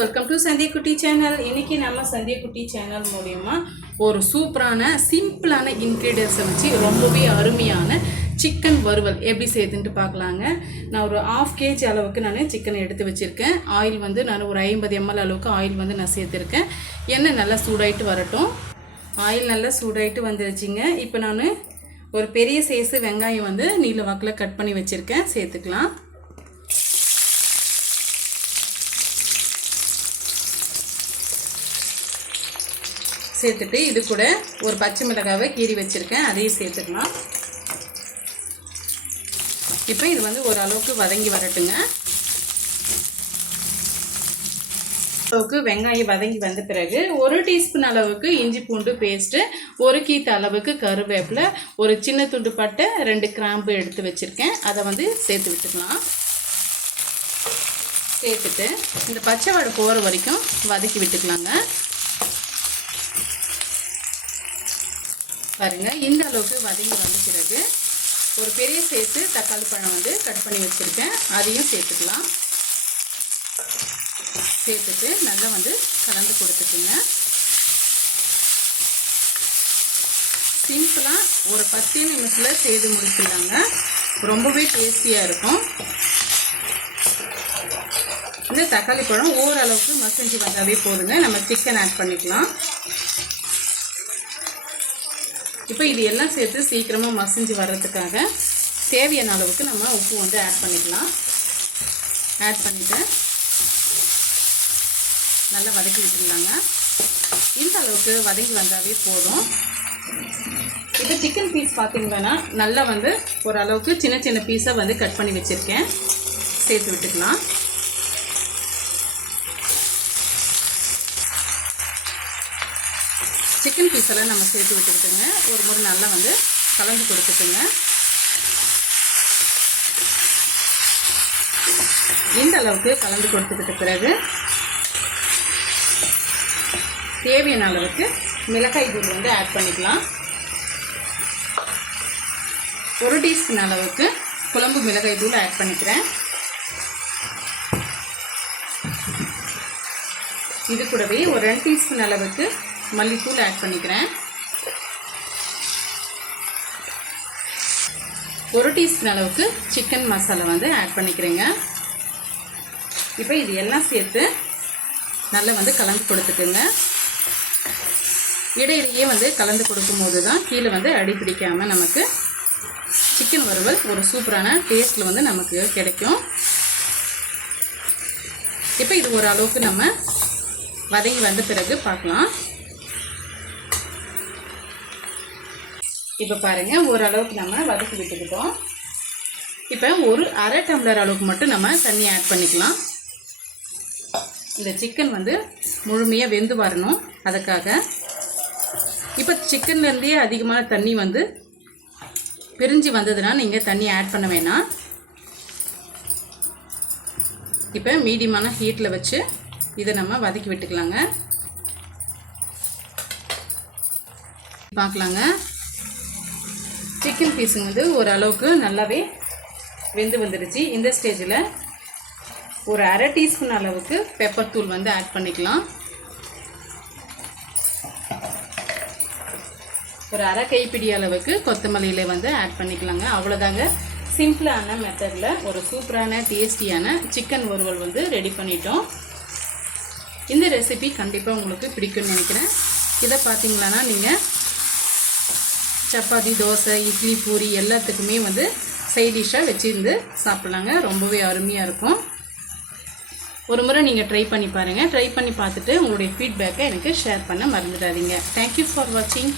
Welcome to Sandhya குட்டி channel. இன்றைக்கி நம்ம சந்தியா குட்டி சேனல் மூலமா ஒரு சூப்பரான சிம்பிளான இன்க்ரீடியன்ஸை வச்சு ரொம்பவே அருமையான சிக்கன் வறுவல் எப்படி செய்யுதுன்ட்டு பார்க்கலாங்க. நான் ஒரு 1/2 kg அளவுக்கு நான் சிக்கனை எடுத்து வச்சுருக்கேன். ஆயில் வந்து நான் ஒரு 50 ml அளவுக்கு ஆயில் வந்து நான் சேர்த்துருக்கேன். எண்ணெய் நல்லா சூடாயிட்டு வரட்டும். ஆயில் நல்லா சூடாயிட்டு வந்துருச்சுங்க. இப்போ நான் ஒரு பெரிய சைஸு வெங்காயம் வந்து நீல வாக்கில் கட் பண்ணி வச்சுருக்கேன், சேர்த்துக்கலாம். சேர்த்துட்டு இது கூட ஒரு பச்சை மிளகாவை கீறி வச்சுருக்கேன், அதையும் சேர்த்துக்கலாம். இப்போ இது வந்து ஓரளவுக்கு வதங்கி வரட்டுங்க. அளவுக்கு வெங்காயம் வதங்கி வந்த பிறகு 1 டீஸ்பூன் அளவுக்கு இஞ்சி பூண்டு பேஸ்ட்டு, 1 கீத்து அளவுக்கு கருவேப்பிலை, ஒரு சின்ன துண்டு பட்டை, 2 கிராம்பு எடுத்து வச்சுருக்கேன், அதை வந்து சேர்த்து விட்டுக்கலாம். சேர்த்துட்டு இந்த பச்சை வாடை போகிற வரைக்கும் வதக்கி விட்டுக்கலாங்க. பாருங்கள், இந்த அளவுக்கு வதங்கி வந்த பிறகு ஒரு பெரிய சைஸு தக்காளி பழம் வந்து கட் பண்ணி வச்சுருக்கேன், அதையும் சேர்த்துக்கலாம். சேர்த்துட்டு நல்லா வந்து கலந்து கொடுத்துக்குங்க. சிம்பிளாக ஒரு 10 நிமிஷத்தில் செய்து முடிச்சிடலாங்க. ரொம்பவே டேஸ்டியாக இருக்கும். இந்த தக்காளி பழம் ஓரளவுக்கு மசிஞ்சு வந்தாவே போதுங்க. நம்ம சிக்கன் ஆட் பண்ணிக்கலாம். இப்போ இது எல்லாம் சேர்த்து சீக்கிரமாக மசிஞ்சு வர்றதுக்காக தேவையான அளவுக்கு நம்ம உப்பு வந்து ஆட் பண்ணிக்கலாம். ஆட் பண்ணிவிட்டு நல்லா வதக்கி விட்டுருந்தாங்க. இந்த அளவுக்கு வதக்கி வந்தாவே போதும். இப்போ சிக்கன் பீஸ் பார்த்திங்கன்னா நல்லா வந்து ஓரளவுக்கு சின்ன சின்ன பீஸாக வந்து கட் பண்ணி வச்சுருக்கேன், சேர்த்து விட்டுக்கலாம். சிக்கன் பீஸ் எல்லாம் நம்ம சேர்த்து விட்டுக்கிட்டுங்க ஒரு முறை நல்லா வந்து கலந்து கொடுத்துட்டுங்க. இந்த அளவுக்கு கலந்து கொடுத்துக்கிட்ட பிறகு தேவையான அளவுக்கு மிளகாய் தூள் வந்து ஆட் பண்ணிக்கலாம். 1 டீஸ்பூன் அளவுக்கு குழம்பு மிளகாய் தூள் ஆட் பண்ணிக்கிறேன். இது கூடவே ஒரு 2 டீஸ்பூன் அளவுக்கு மல்லித்தூள் ஆட் பண்ணிக்கிறேன். 1 டீஸ்பூன் அளவுக்கு சிக்கன் மசாலா வந்து ஆட் பண்ணிக்கிறேங்க. இப்போ இது எல்லாம் சேர்த்து நல்லா வந்து கலந்து கொடுத்துக்குங்க. இடையிலேயே வந்து கலந்து கொடுக்கும்போது தான் கீழே வந்து அடி பிடிக்காமல் நமக்கு சிக்கன் வறுவல் ஒரு சூப்பரான டேஸ்ட்டில் வந்து நமக்கு கிடைக்கும். இப்போ இது ஒரு அளவுக்கு நம்ம வதங்கி வந்த பிறகு பார்க்கலாம். இப்போ பாருங்கள், ஓரளவுக்கு நம்ம வதக்கி விட்டுக்கிட்டோம். இப்போ ஒரு 1/2 டம்ளர் அளவுக்கு மட்டும் நம்ம தண்ணி ஆட் பண்ணிக்கலாம். இந்த சிக்கன் வந்து முழுமையாக வெந்து வரணும், அதுக்காக. இப்போ சிக்கன்லேருந்தே அதிகமான தண்ணி வந்து பிரிஞ்சு வந்ததுன்னா நீங்கள் தண்ணி ஆட் பண்ண வேணாம். இப்போ மீடியமான ஹீட்டில் வச்சு இதை நம்ம வதக்கி விட்டுக்கலாங்க. பார்க்கலாங்க, சிக்கன் பீஸுங்க வந்து ஓரளவுக்கு நல்லாவே வெந்து வந்துடுச்சு. இந்த ஸ்டேஜில் ஒரு 1/2 டீஸ்பூன் அளவுக்கு பெப்பர் தூள் வந்து ஆட் பண்ணிக்கலாம். ஒரு 1/2 கைப்பிடி அளவுக்கு கொத்தமல்லியில் வந்து ஆட் பண்ணிக்கலாங்க. அவ்வளோதாங்க, சிம்பிளான மெத்தடில் ஒரு சூப்பரான டேஸ்டியான சிக்கன் வறுவல் வந்து ரெடி பண்ணிட்டோம். இந்த ரெசிபி கண்டிப்பாக உங்களுக்கு பிடிக்கும்னு நினைக்கிறேன். இதை பார்த்தீங்களான்னா நீங்கள் சப்பாத்தி, தோசை, இட்லி, பூரி எல்லாத்துக்குமே வந்து சைட் டிஷ்ஷாக வச்சுருந்து சாப்பிட்லாங்க. ரொம்பவே அருமையாக இருக்கும். ஒரு முறை நீங்கள் ட்ரை பண்ணி பாருங்கள். ட்ரை பண்ணி பார்த்துட்டு உங்களுடைய ஃபீட்பேக்கை எனக்கு ஷேர் பண்ண மறந்துடாதீங்க. தேங்க்யூ ஃபார் வாட்சிங்.